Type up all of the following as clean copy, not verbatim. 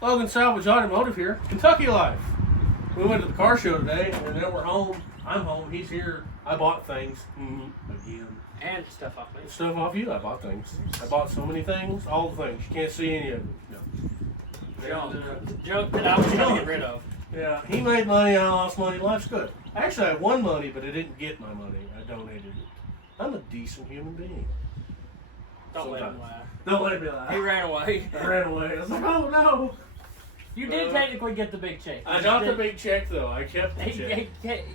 Logan Salvage Automotive here. Kentucky Life. We went to the car show today, and then we're home. I'm home. He's here. I bought things. Again. And stuff off me. Stuff off you. I bought things. I bought so many things. All the things. You can't see any of them. Junk that I was trying to get rid of. Yeah. He made money. I lost money. Life's good. Actually, I won money, but I didn't get my money. I donated it. I'm a decent human being. Don't let him lie. Don't let me lie. He ran away. I ran away. I was like, oh no. You did technically get the big check. I got the big check though. I kept the check.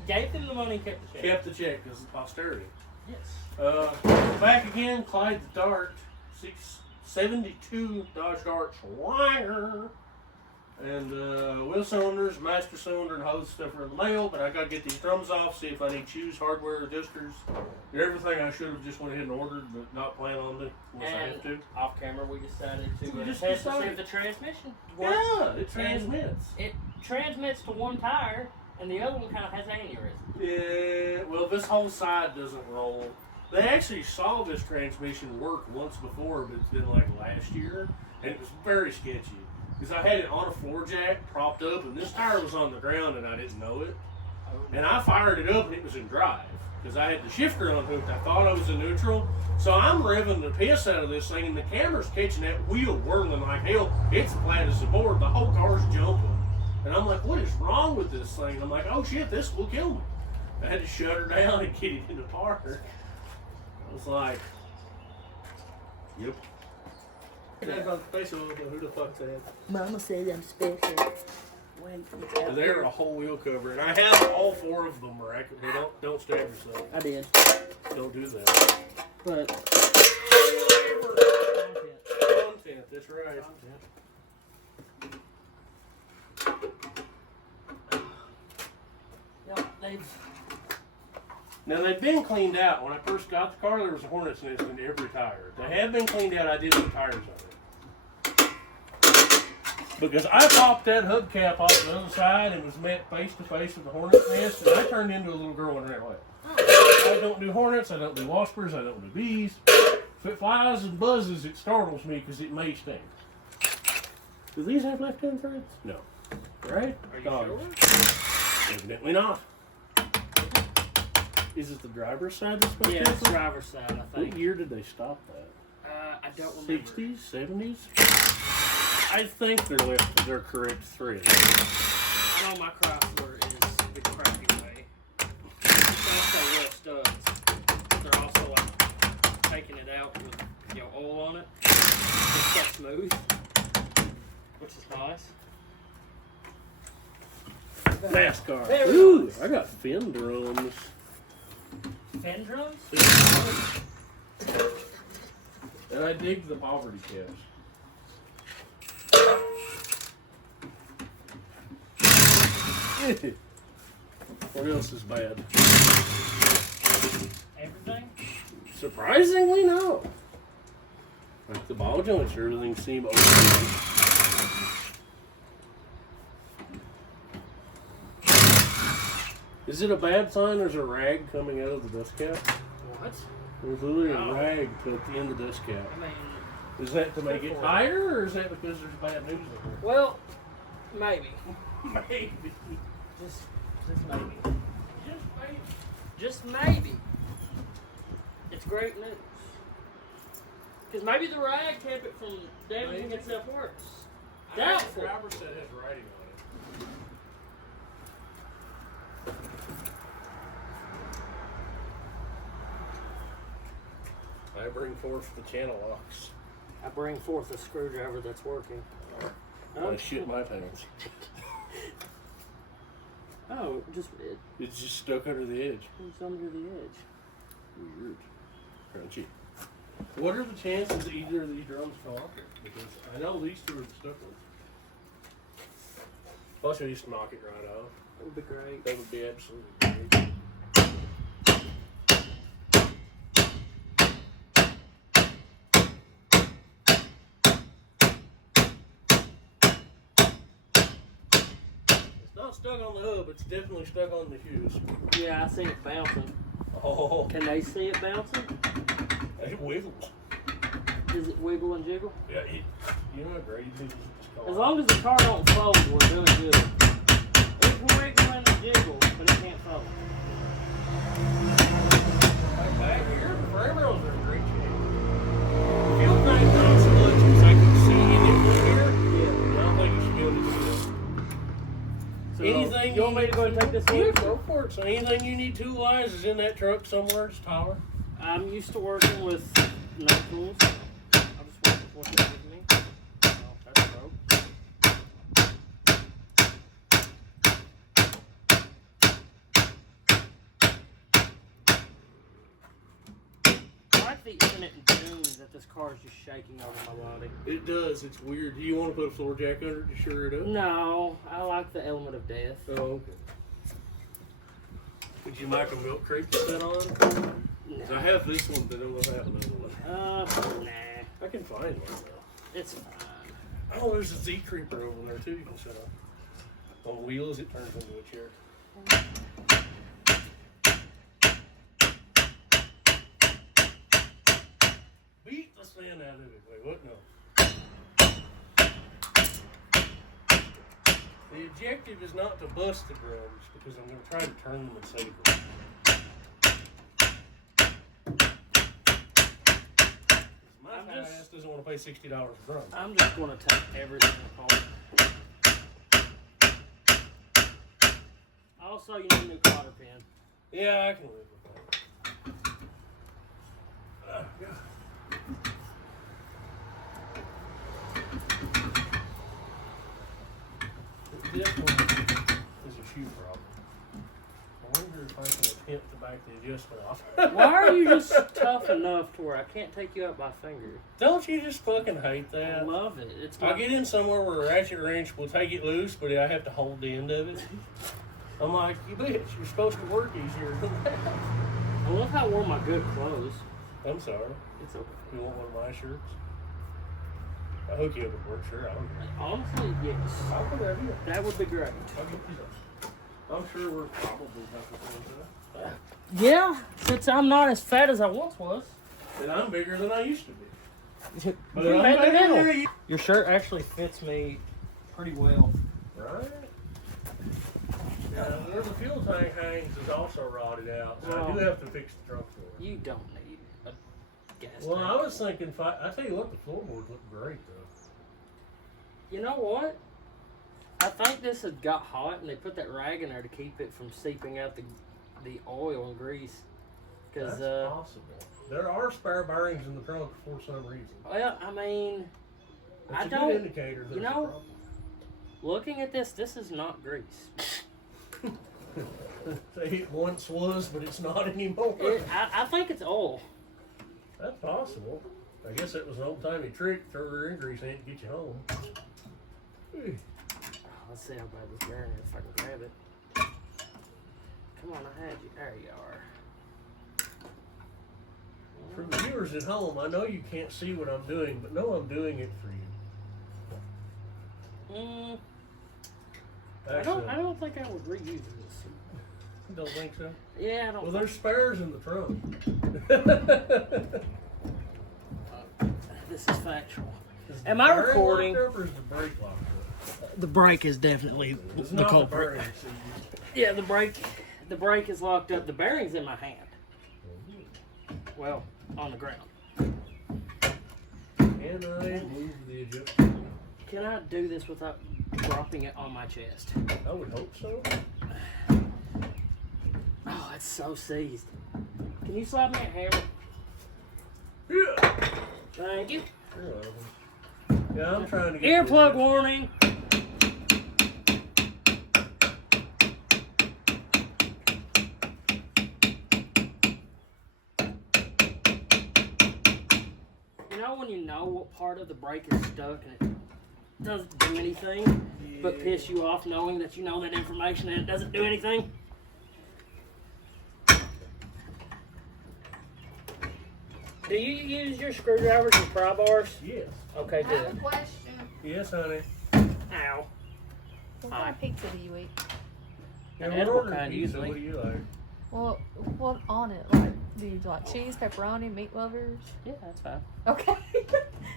Gave him the money, kept the check. Kept the check because of posterity. Yes. Back again, Clyde the Dart, 672 Dodge Dart Schwanger. And wheel cylinders, master cylinder, and hose stuff are in the mail, but I got to get these drums off, see if I need shoes, hardware, adjusters, everything I should have just went ahead and ordered, but not plan on to unless I have to. Off camera, we decided to just test to see decided. if the transmission works. Yeah, it transmits. It transmits to one tire, and the other one kind of has aneurysm. Yeah, well, this whole side doesn't roll. They actually saw this transmission work once before, but it's been like last year, and it was very sketchy. Because I had it on a floor jack, propped up, and this tire was on the ground, and I didn't know it. And I fired it up, and it was in drive. Because I had the shifter unhooked. I thought I was in neutral. So I'm revving the piss out of this thing, and the camera's catching that wheel whirling like hell. It's flat as a board. The whole car's jumping. And I'm like, what is wrong with this thing? I'm like, oh shit, this will kill me. I had to shut her down and get it in the park. I was like, yep. Who the fuck's that? Mama says I'm special. Wait, it's out They're a whole wheel cover, and I have all four of them. Miraculously, don't stab yourself. I did. Don't do that. But Content. That's right. Yeah, Now they've been cleaned out. When I first got the car, there was a hornet's nest in every tire. They have been cleaned out. I did some tires on it. Because I popped that hubcap off the other side and was met face to face with the hornet's nest, and I turned into a little girl and ran away. I don't do hornets, I don't do waspers, I don't do bees. If it flies and buzzes, it startles me because it may sting. Do these have left-hand threads? No. Right? Are you sure? Evidently not. Is it the driver's side that's supposed to Yeah, have it's them? driver's side, I think. What year did they stop that? I don't remember. 60s? 70s? I think they're correct threads. I know my Chrysler is the crappy way. It's also real studs. They're also like taking it out with oil on it. It's so smooth, which is nice. NASCAR. There it Ooh, is. I got fin drums. Fin drums? And I dig the poverty caps. What else is bad? Everything? Surprisingly, no. Like the ball joints, everything seemed okay. Is it a bad sign there's a rag coming out of the dust cap? What? There's literally a Oh. rag put in the dust cap. I mean, Is that to make it higher, or is that because there's bad news in here? well, maybe. Maybe. Just maybe. Just maybe. Just maybe. It's great news. Because maybe the rag kept it from damaging Maybe. itself worse. The Doubtful. driver said it has writing on it. I bring forth the channel locks. I bring forth a screwdriver that's working. I shit my pants. Oh, just It's just stuck under the edge. it's under the edge. Weird. Crunchy. What are the chances that either of these drums fell off here? Because I know these two are the stuck ones. Plus, we used to knock it right off. That would be great. That would be absolutely great. It's not stuck on the hub, it's definitely stuck on the fuse. Yeah, I see it bouncing. Oh, Can they see it bouncing? it wiggles. Does it wiggle and jiggle? Yeah, you know how great it is to car. As long as the car don't fold, we're doing good. It can wiggle and jiggle, but it can't fold. Like back here, the frame rails are in great shape. Fuel tank not so much because I can see in it from here. Yeah. I don't think you should be able to do that. So Anything you want me to go and take this Yeah, one? go for it. So anything you need tool-wise is in that truck somewhere. It's taller. I'm used to working with no tools. I'll just work with what they give me. Oh, that's broke. I like the infinite doom that this car is just shaking over my body. It does. It's weird. Do you want to put a floor jack under it to sure it up? No, I like the element of death. Oh, okay. Would you like a Milk Creek to sit on? I have this one, but I don't have another one. Nah. I can find one though. It's fine. Oh, there's a Z Creeper over there too. You can sit on. On wheels, it turns into a chair. Beat the sand out of it. Wait, what? No. The objective is not to bust the drums because I'm going to try to turn them and save them. My ass doesn't want to pay $60 a drum. I'm just going to take everything apart. Also, you need a new cotter pin. Yeah, I can live with that. God. This one is a shoe problem. I wonder if I can attempt to back the adjustment off. Why are you just tough enough to where I can't take you out by finger? Don't you just fucking hate I that? love it. It's I my, get in somewhere where a ratchet wrench will take it loose, but I have to hold the end of it. I'm like, you bitch, you're supposed to work easier than that. I love how I wore my good clothes. I'm sorry. It's okay. You want one of my shirts? I'll hook you up with work, sure. I don't care. Honestly, yes. I'll put that here. That would be great. I'll get you those. I'm sure we're probably about the same size. Yeah, since I'm not as fat as I once was. And I'm bigger than I used to be. But You're I'm better bigger now. than you. Your shirt actually fits me pretty well. Right? Yeah, where the fuel tank hangs is also rotted out, so I do have to fix the trunk floor. You don't need a gas Well, tank. I was thinking, I tell you what, the floorboards look great though. You know what? I think this had got hot and they put that rag in there to keep it from seeping out the oil and grease. That's Because, possible. There are spare bearings in the trunk for some reason. well, I mean, It's I a don't- good indicator there's you a know- problem. looking at this is not grease. It once was, but it's not anymore. I think it's oil. That's possible. I guess that was an old-timey trick. Throw her in grease in it to get you home. Hey. Let's see how bad this bearing is if I can grab it. Come on, I had you. There you are. For the viewers at home, I know you can't see what I'm doing, but know I'm doing it for you. I Actually, don't think I would reuse this. don't think so. Yeah, I don't. Well, there's spares in the trunk. This is factual. Am I Bearing recording? locked up or is the brake locked up? The brake is definitely It's the not the culprit. bearing. Yeah, the brake is locked up. The bearing's in my hand. Well, on the ground. Can I move the adjustment? Can I do this without dropping it on my chest? I would hope so. Oh, it's so seized. Can you slap me a hammer? Yeah. Thank you. You're welcome. Yeah, I'm trying to get Earplug warning. You know when you know what part of the brake is stuck and it doesn't do anything, but piss you off knowing that you know that information and it doesn't do anything? Do you use your screwdrivers and pry bars? Yes. Okay, I have a good. question. Yes, honey. Ow. What kind of pizza do you eat? Yeah, An we're edible ordering kind, pizza. usually. What do you like? Well, what on it? Like, do you like cheese, pepperoni, meat lovers? Yeah, that's fine. Okay.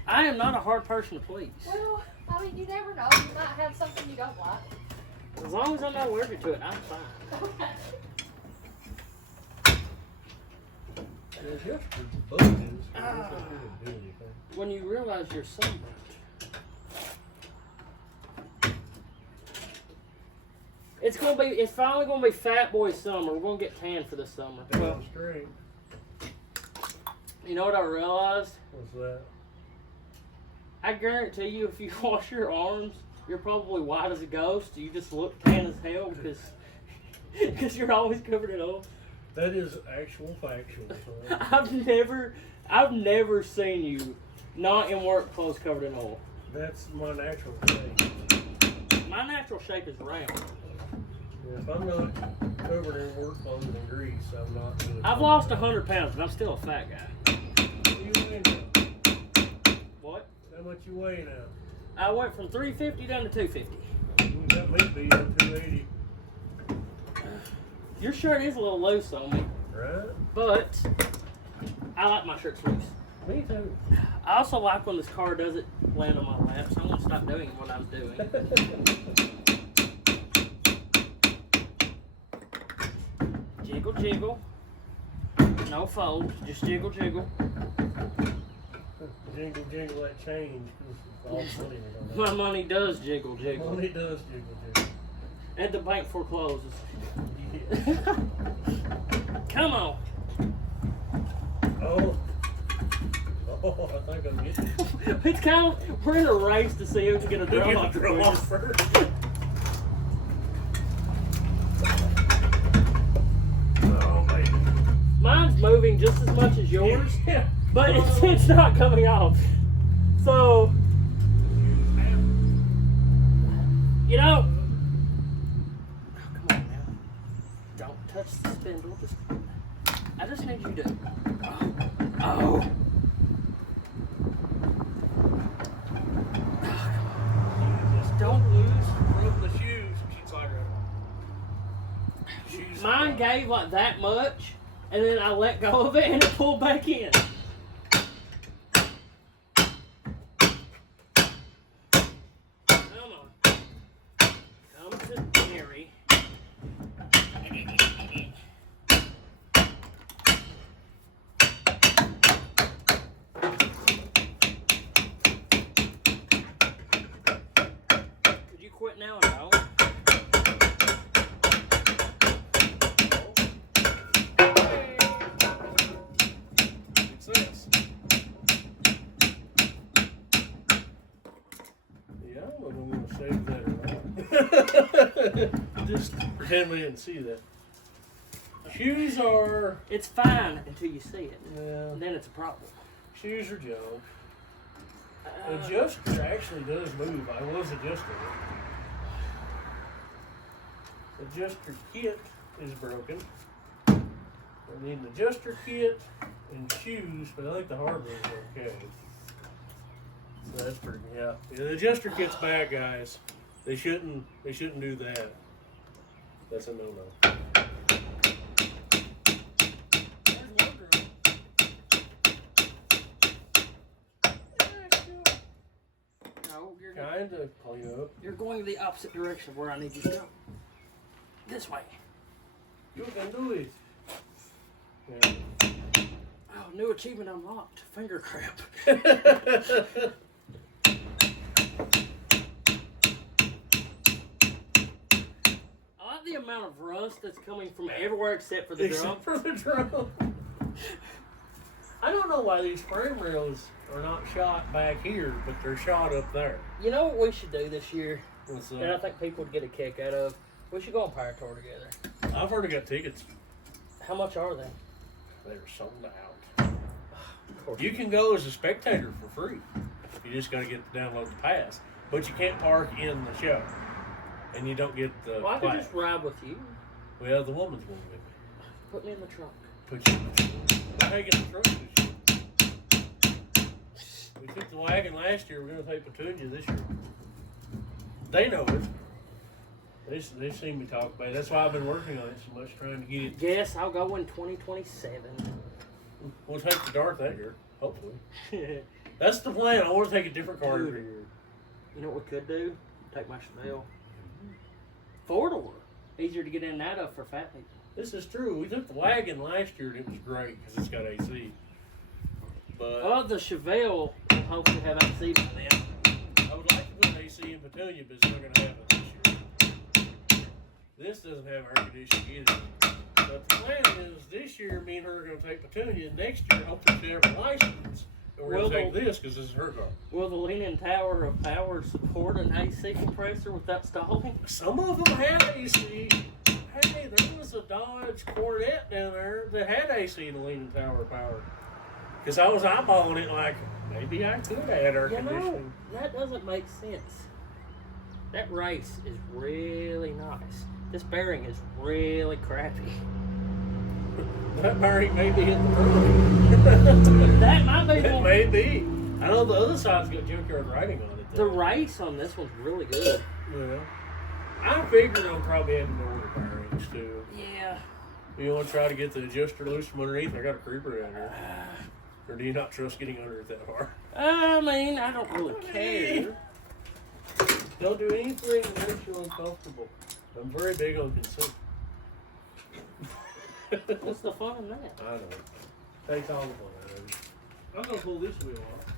I am not a hard person to please. Well, I mean, you never know. You might have something you don't like. As long as I'm not allergic to it, I'm fine. Okay. Yeah, just for buzzes. Ah. It doesn't really do anything. When you realize you're sunburnt. It's finally gonna be Fat Boy summer. We're gonna get tan for this summer. Well, Down straight. you know what I realized? What's that? I guarantee you, if you wash your arms, you're probably white as a ghost. You just look tan as hell because you're always covered in oil. That is actual factual. So. I've never seen you not in work clothes covered in oil. That's my natural shape. My natural shape is round. Yeah, if I'm not covered in work clothes and grease, I'm not doing it. I've lost 100 pounds, but I'm still a fat guy. What do you weigh now? What? How much you weigh now? I went from 350 down to 250. You got me beat on 280, Your shirt is a little loose on me, right? but I like my shirts loose. Me too. I also like when this car doesn't land on my lap, so I'm gonna stop doing what I'm doing. Jiggle, jiggle. No fold, just jiggle, jiggle. Jingle, jingle that change. 'Cause all the money we don't My have. money does jiggle, jiggle. Money does jiggle, jiggle. And the bank forecloses. Yeah. Come on. Oh. Oh, I think I'm getting it. It's kind of, we're in a race to see who can get a Who drum gets off the the drum quickest. off first? Oh, baby. Mine's moving just as much as yours, Yeah. but it's not coming off. So, you know, oh, come on now. Don't touch the spindle. I just need you to. Oh. Don't lose. From the shoes. She's like, shoes. Mine gave like that much, and then I let go of it and it pulled back in. Come on. Come to Mary. Could you quit now or no? Success. Yeah, I don't know if I'm going to save that or not. Just pretend we didn't see that. Shoes are, It's fine until you see it. yeah, And then it's a problem. shoes are junk. Adjuster actually does move. I was adjusting it. Adjuster kit is broken. I need an adjuster kit and shoes, but I think the hardware is okay. So that's pretty, yeah. The adjuster kit's bad, guys. They shouldn't do that. That's a no-no. No, Kinda clean up. you're going the opposite direction of where I need you to go. This way. You can do it. Yeah. Oh, new achievement unlocked. Finger cramp. I like the amount of rust that's coming from everywhere except for the drum. Except for the drum. I don't know why these frame rails are not shot back here, but they're shot up there. You know what we should do this year, What's and I up? think people would get a kick out of? We should go on Pirate Tour together. I've already got tickets. How much are they? They're sold out. You can go as a spectator for free. You just got to get to download the pass. But you can't park in the show. And you don't get the Well, I could plaque. just ride with you. Well, the woman's going with me. Put me in the trunk. Put you in the trunk. I'm taking the trunk this year. We took the wagon last year. We're going to take Petunia this year. They know it. They've seen me talk about it. That's why I've been working on it so much, trying to get it. Yes, I'll go in 2027. We'll take the Dart that year, hopefully. That's the plan. I want to take a different car Dude. every year. You know what we could do? Take my Chevelle. 4-door. Easier to get in and out of for fat people. This is true. We took the wagon last year and it was great because it's got AC. But Well, the Chevelle will hopefully have AC by then. I would like to put AC in Petunia, but it's not going to happen this year. This doesn't have air conditioning either. But the plan is this year, me and her are going to take Petunia. Next year, hopefully she have a license. And we're going to Well, take this because this is her car. Will the Leaning Tower of Power support an AC compressor without stalling? Some of them have AC. Hey, there was a Dodge Coronet down there that had AC in the Leaning Tower of Power. Because I was eyeballing it like, maybe I could add air You know, conditioning. that doesn't make sense. That race is really nice. This bearing is really crappy. That bearing may be in the road. That might be It one. may be. I know the other side's got junkyard writing on it. The though. race on this one's really good. Yeah. I figured I'm probably having to order bearings too. Yeah. You want to try to get the adjuster loose from underneath? I got a creeper down here. Or do you not trust getting under it that hard? I mean, I don't really care. Don't do anything that makes you uncomfortable. I'm very big on consent. What's the fun in that? I know. Takes all the fun out of it. I'm gonna pull this wheel off.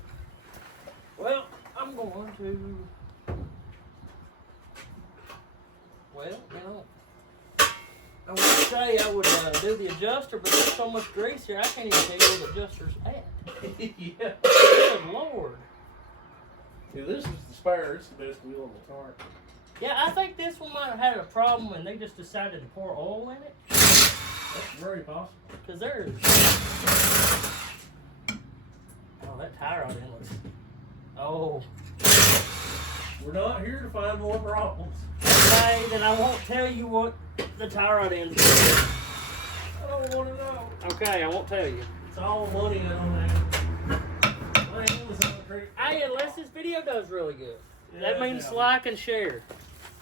Well, I'm going to. Well, you know, I would say I would do the adjuster, but there's so much grease here, I can't even tell you where the adjuster's at. Yeah. Good Lord. Yeah, this is the spare. It's the best wheel on the car. Yeah, I think this one might have had a problem and they just decided to pour oil in it. That's very possible. Because there's. Oh, that tire rod in looks. Oh. We're not here to find more problems. Okay, then I won't tell you what the tire rod ends. I don't want to know. Okay, I won't tell you. It's all money I don't have. My hand was on the creek. Hey, unless this video does really good. Yeah, That means yeah. like and share.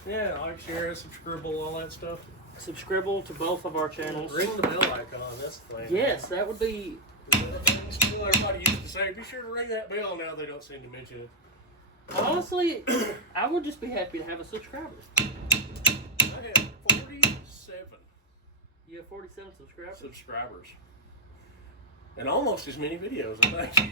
Yeah, like, share, subscribe, all that stuff. Subscribe to both of our channels. Ring the bell icon. That's the plan. Yes, that would be. Everybody used to say, be sure to ring that bell. Now they don't seem to mention it. Honestly, I would just be happy to have a subscriber. I have 47 You have 47 subscribers? subscribers. And almost as many videos, I think.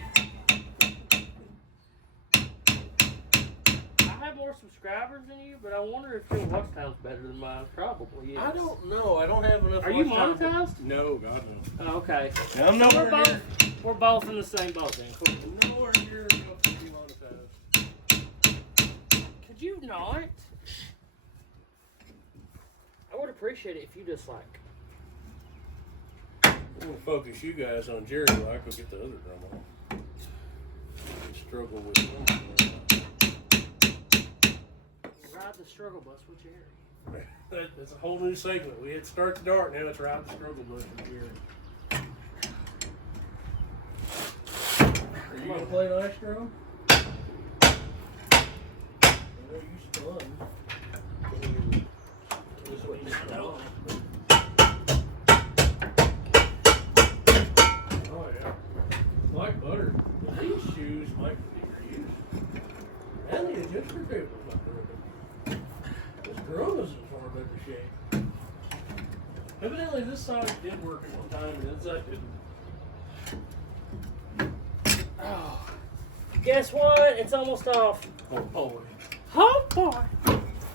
I have more subscribers than you, but I wonder if your watch time's better than mine. Probably, yes. I don't know. I don't have enough. Are you watch time. monetized? No, God no. Oh, okay. Now, I'm So nowhere we're both in the same boat then. Cool. nowhere near enough to be monetized. Could you not? I would appreciate it if you just like. I'm gonna focus you guys on Jerry while I go get the other drum on. Struggle with them. Ride the struggle bus with Jerry. That's a whole new segment. We had Start the Dart, now it's Ride the Struggle Bus with Jerry. Are you gonna play nice drum? I know you spun. This is what you spun. Oh yeah. Like butter. These shoes might be reused. And the adjuster cable's not broken. This drum is in far better shape. Evidently this side did work at one time and this side didn't. Oh. Guess what? It's almost off. Oh boy. Oh boy.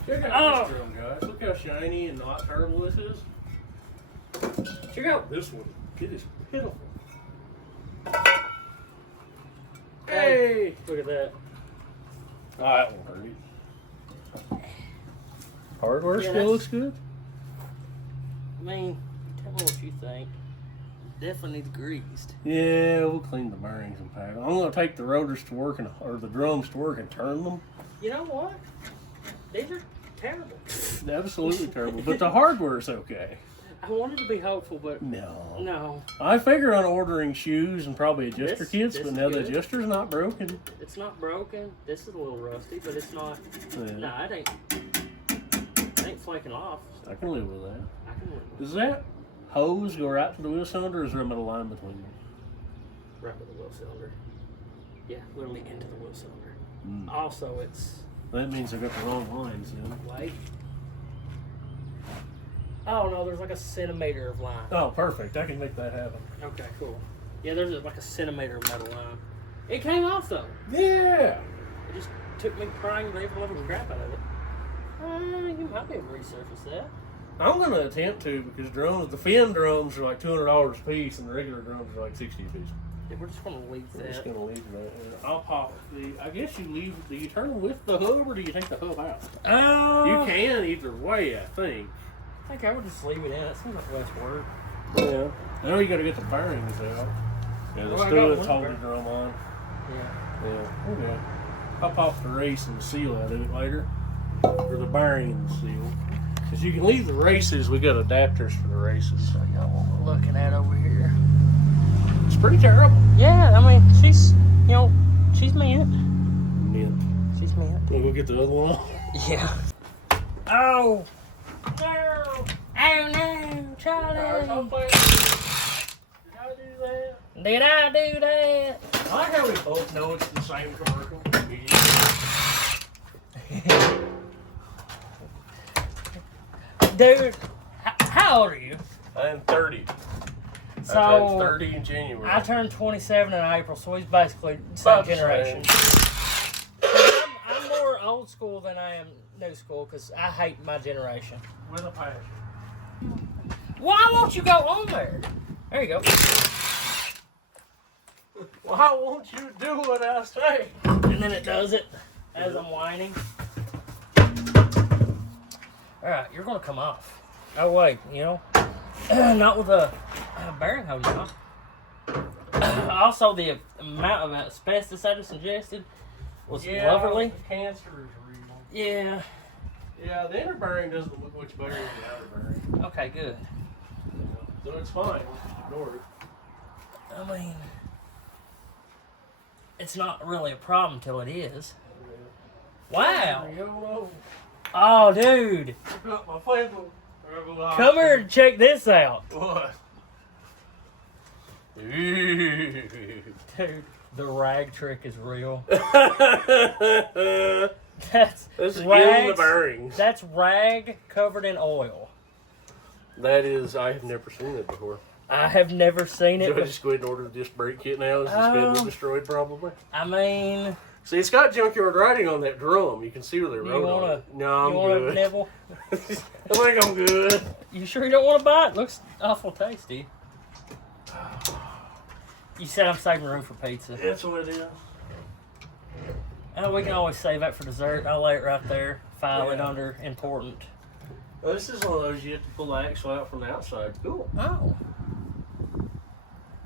Check out this drum, guys. Look how shiny and not terrible this is. Check out this one. It is pitiful. Hey! Look at that. Oh, that won't hurt it. Hardware Yeah, still that's- looks good. I mean, tell me what you think. Definitely needs greased. Yeah, we'll clean the bearings and pack them. I'm gonna take the rotors to work or the drums to work and turn them. You know what? These are terrible. Absolutely terrible, but the hardware's okay. I wanted to be hopeful, but No. no, I figured on ordering shoes and probably adjuster This kits, is but now the good. adjuster's not broken. it's not broken. This is a little rusty, but it's not. Yeah, No, it ain't flaking off. I can live with that. I can live with Does that hose go right to the wheel cylinder, or is there a middle line between them? right with the wheel cylinder. Yeah, literally into the wheel cylinder. Mm. Also, it's That means I got the wrong lines then. like. Oh no, there's like a centimeter of line. Oh, perfect. I can make that happen. Okay, cool. Yeah, there's like a centimeter of metal line. It came off though. Yeah. It just took me prying the living crap out of it. You might be able to resurface that. I'm gonna attempt to because the fin drums are like $200 a piece, and the regular drums are like 60 a piece. Yeah, we're just gonna leave I'm just that. gonna leave that. I'll pop the. I guess you leave. Do you turn them with the hub or do you take the hub out? You can either way, I think. I think I would just leave it in. It seems like less work. Yeah. Now you gotta get the bearings out. Yeah, the Well, I got studs one hold the bearing. drum on. Yeah. Yeah. Okay. I'll pop the race and the seal out of it later. Or the bearing and the seal. Because you can leave the races. We got adapters for the races. So y'all what we're looking at over here. It's pretty terrible. Yeah, I mean, she's she's mint. Mint. She's mint. We'll go get the other one off. Yeah. Oh. No. Oh no, Charlie. Did I do that? Did I do that? I like how we both know it's the same commercial. Dude, how old are you? I am 30. So I turned 30 in January. I turned 27 in April, so he's basically the About same the generation. I'm more old school than I am new school because I hate my generation. With a passion. Why won't you go on there? There you go. Why won't you do what I say? And then it does it as I'm whining. Alright, you're going to come off. Oh, wait, not with a bearing hose on. Also, the amount of asbestos I just ingested was lovely. The cancer is real. Yeah. Yeah, the inner bearing doesn't look much better than the outer bearing. Okay, good. So it's fine. Just ignore it. I mean, it's not really a problem till it is. Wow. Yolo. Oh, dude. I got my favorite. Come here and check this out. What? Dude, the rag trick is real. That's That's in rags. the bearings. That's rag covered in oil. That is, I have never seen it before. I have never seen it. So I But, just go ahead and order the disc brake kit now. It's been Oh. destroyed probably. I mean, See, it's got junkyard writing on that drum. You can see where they wrote on wanna- it. No, I'm you want to good. nibble? I think I'm good. You sure you don't want to buy it? Looks awful tasty. You said I'm saving room for pizza. That's what it is. We can always save that for dessert. I'll lay it right there. File it Yeah. under important. Well, this is one of those you have to pull the axle out from the outside. Cool. Oh.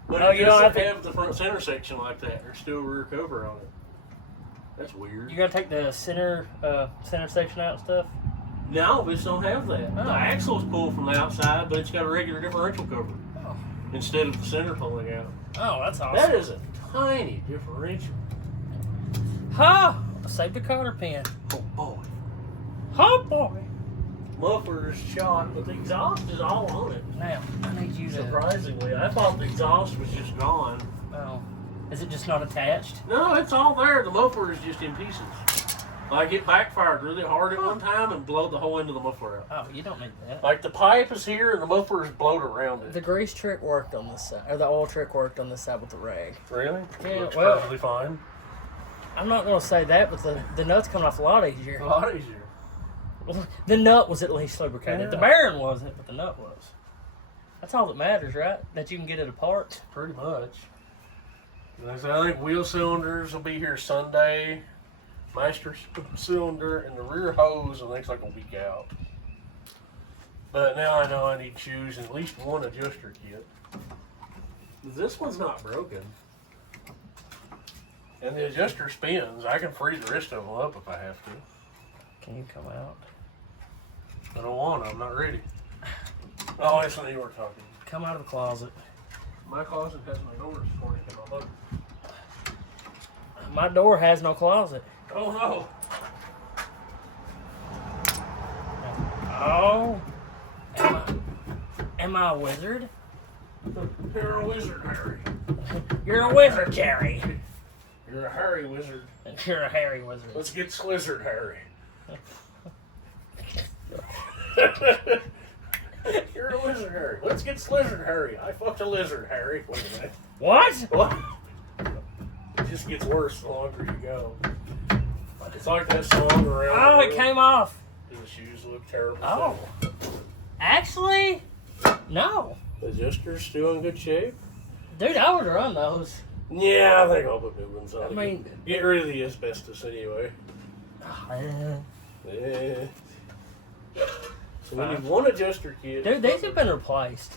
But Oh, it you don't doesn't have to- have the front center section like that. There's still a rear cover on it. That's weird. You gotta take the center section out and stuff? No, this don't have that. Oh. The axle's pulled from the outside, but it's got a regular differential cover Oh. instead of the center pulling out. Oh, that's awesome. That is a tiny differential. Ha! I saved the cotter pin. Oh boy. Ha, boy. Muffler is shot, but the exhaust is all on it. Now, I need you to... Surprisingly, I thought the exhaust was just gone. Oh. Is it just not attached? No, it's all there. The muffler is just in pieces. Like it backfired really hard at one time and blowed the whole end of the muffler out. Oh, you don't need that. Like the pipe is here and the muffler is blowed around it. The grease trick worked on this side, or the oil trick worked on this side with the rag. Really? Yeah, Looks well- perfectly fine. I'm not going to say that, but the nut's coming off a lot A easier. lot easier. The nut was at least lubricated. Yeah. The bearing wasn't, but the nut was. That's all that matters, right? That you can get it apart. Pretty much. And I think wheel cylinders will be here Sunday. Master cylinder and the rear hose, I think it's like a week out. But now I know I need to choose at least one adjuster kit. This one's not broken. And the adjuster spins. I can free the rest of them up if I have to. Can you come out? I don't want to. I'm not ready. Oh, that's what you were talking. Come out of the closet. My closet has my doors for it in my boat. My door has no closet. Oh no! Oh. Am I a wizard? You're a wizard, Harry. You're a wizard, Jerry. You're You're a hairy wizard. And you're a hairy wizard. Let's get Slizzard Harry. You're a wizard, Harry. Let's get Slizzard Harry. I fucked a lizard, Harry. Wait a minute. What? What? It just gets worse the longer you go. It's like that song around. Oh, it came off. His shoes look terrible. Oh. Actually, no. The Jester's still in good shape? Dude, I would run those. Yeah, I think I'll put new ones on. I mean- get rid of the asbestos anyway. Uh, Yeah. So we need one adjuster kit. Dude, these have been replaced.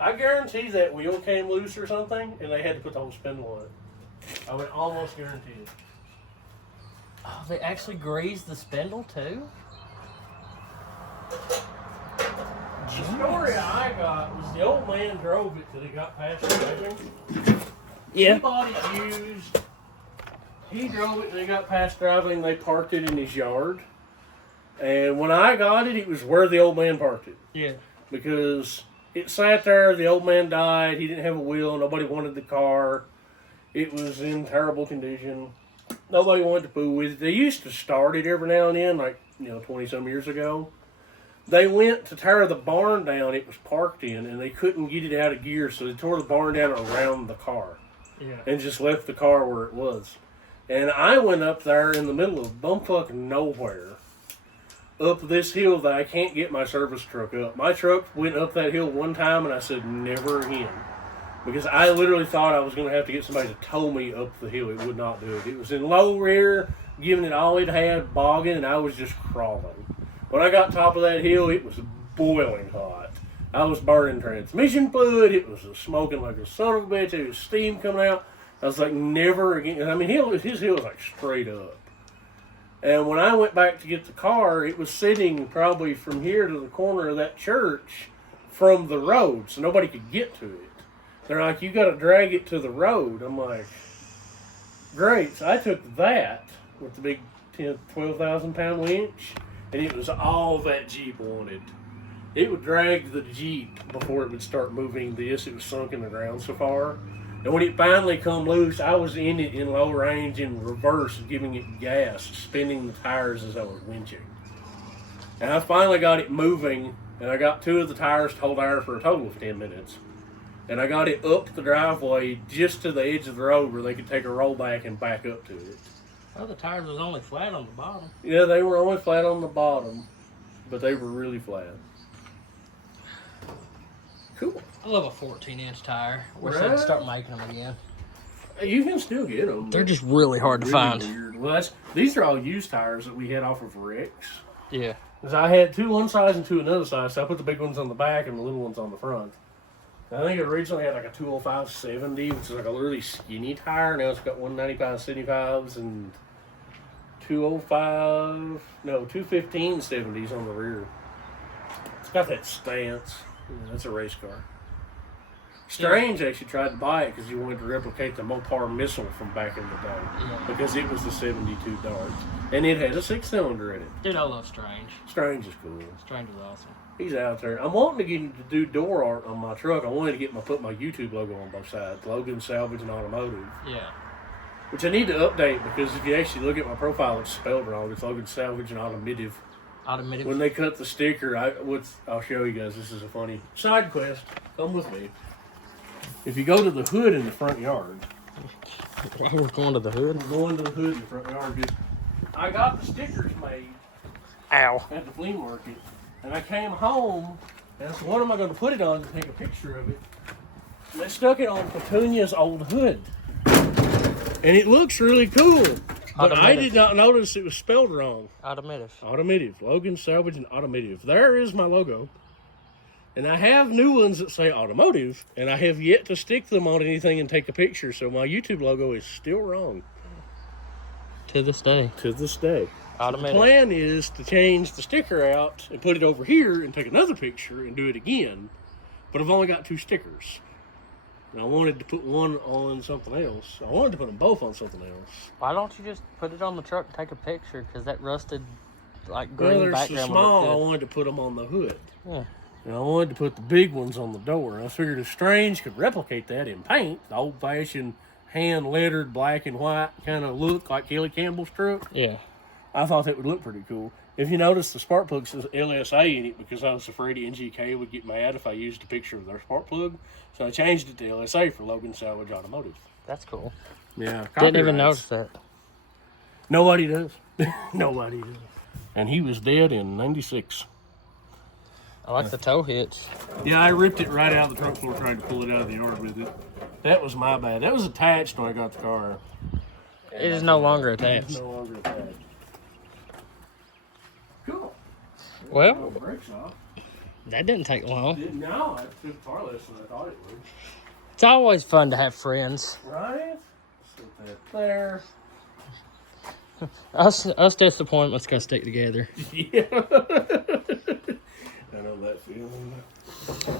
I guarantee that wheel came loose or something, and they had to put the whole spindle on it. I would almost guarantee it. Oh, they actually greased the spindle too? The story I got was the old man drove it till he got past driving. Yeah. He bought it used. He drove it till he got past driving. They parked it in his yard. And when I got it, it was where the old man parked it. Yeah. Because it sat there, the old man died, he didn't have a wheel, nobody wanted the car. It was in terrible condition. Nobody wanted to fool with it. They used to start it every now and then, like, 20-some years ago. They went to tear the barn down it was parked in, and they couldn't get it out of gear, so they tore the barn down around the car. Yeah. And just left the car where it was. And I went up there in the middle of bumfuck nowhere, up this hill that I can't get my service truck up. My truck went up that hill one time, and I said, never again. Because I literally thought I was going to have to get somebody to tow me up the hill. It would not do it. It was in low rear, giving it all it had, bogging, and I was just crawling. When I got top of that hill, it was boiling hot. I was burning transmission fluid. It was smoking like a son of a bitch. There was steam coming out. I was like, never again. I mean, his hill was like straight up. And when I went back to get the car, it was sitting probably from here to the corner of that church from the road, so nobody could get to it. They're like, you got to drag it to the road. I'm like, great. So I took that with the big 12,000 pound winch, and it was all that Jeep wanted. It would drag the Jeep before it would start moving this. It was sunk in the ground so far. And when it finally come loose, I was in it in low range in reverse, giving it gas, spinning the tires as I was winching. And I finally got it moving, and I got two of the tires to hold air for a total of 10 minutes. And I got it up the driveway just to the edge of the road where they could take a rollback and back up to it. Oh, the tires was only flat on the bottom. Yeah, they were only flat on the bottom, but they were really flat. Cool. I love a 14-inch tire. Wish Right. they'd start making them again. You can still get them. They're just really hard to find. Weird. Well, these are all used tires that we had off of Rex. Yeah. Because I had two one size and two another size, so I put the big ones on the back and the little ones on the front. I think it originally had like a 205/70, which is like a really skinny tire. Now it's got 195/75s and 215/70s on the rear. It's got that stance. Yeah, that's a race car. Strange actually tried to buy it because he wanted to replicate the Mopar missile from back in the day. Yeah. Because it was the 72 Dart. And it had a 6-cylinder in it. Dude, I love Strange. Strange is cool. Strange is awesome. He's out there. I'm wanting to get him to do door art on my truck. I wanted to put my YouTube logo on both sides. Logan Salvage and Automotive. Yeah. Which I need to update because if you actually look at my profile, it's spelled wrong. It's Logan Salvage and Automotive. Automotive. When they cut the sticker, I'll show you guys. This is a funny side quest. Come with me. If you go to the hood in the front yard, We're going to the hood. we're going to the hood in the front yard. Because I got the stickers made Ow. at the flea market, and I came home, and I said, what am I going to put it on to take a picture of it? And they stuck it on Petunia's old hood. And it looks really cool. But I Automotive. did not notice it was spelled wrong. Automotive. Automotive. Logan Salvage and Automotive. There is my logo. And I have new ones that say Automotive, and I have yet to stick them on anything and take a picture, so my YouTube logo is still wrong To this day. to this day. The Automotive. plan is to change the sticker out and put it over here and take another picture and do it again, but I've only got 2 stickers. And I wanted to put one on something else. I wanted to put them both on something else. Why don't you just put it on the truck and take a picture? Because that rusted, like, Well, green they're so background small, I would look wanted to put them on the hood. good. Yeah. And I wanted to put the big ones on the door. I figured if Strange could replicate that in paint, the old-fashioned hand lettered black and white kind of look like Kelly Campbell's truck. Yeah. I thought that would look pretty cool. If you notice, the spark plug says LSA in it because I was afraid NGK would get mad if I used a picture of their spark plug. So I changed it to LSA for Logan Salvage Automotive. That's cool. Yeah. Didn't even copyrights. notice that. Nobody does. Nobody does. And he was dead in 96. I like the toe hitch. Yeah, I ripped it right out of the trunk floor trying to pull it out of the yard with it. That was my bad. That was attached when I got the car. It is no longer It's attached. no longer attached. Cool. Well, Oh, brakes off. that didn't take long. Didn't know. I took car less than I thought it would. It's always fun to have friends. Right? Put that there. Us disappointments gotta stick together. Yeah. I know that feeling.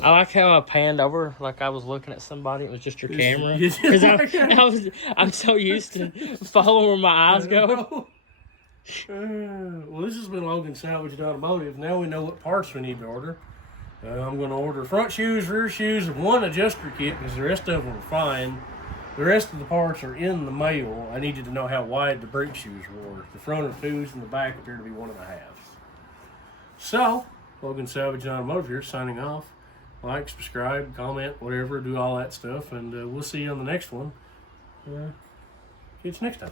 I like how I panned over like I was looking at somebody. It was just your camera. It's- Because I'm so used to following where my eyes go. Well, this has been Logan Salvage Automotive. Now we know what parts we need to order. I'm going to order front shoes, rear shoes, and one adjuster kit because the rest of them are fine. The rest of the parts are in the mail. I needed to know how wide the brake shoes were. The front are 2s and the back appear to be 1.5s. So, Logan Salvage Automotive here, signing off. Like, subscribe, comment, whatever, do all that stuff, and we'll see you on the next one. Catch you next time.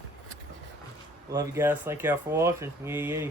Love you guys. Thank y'all for watching. Yeah.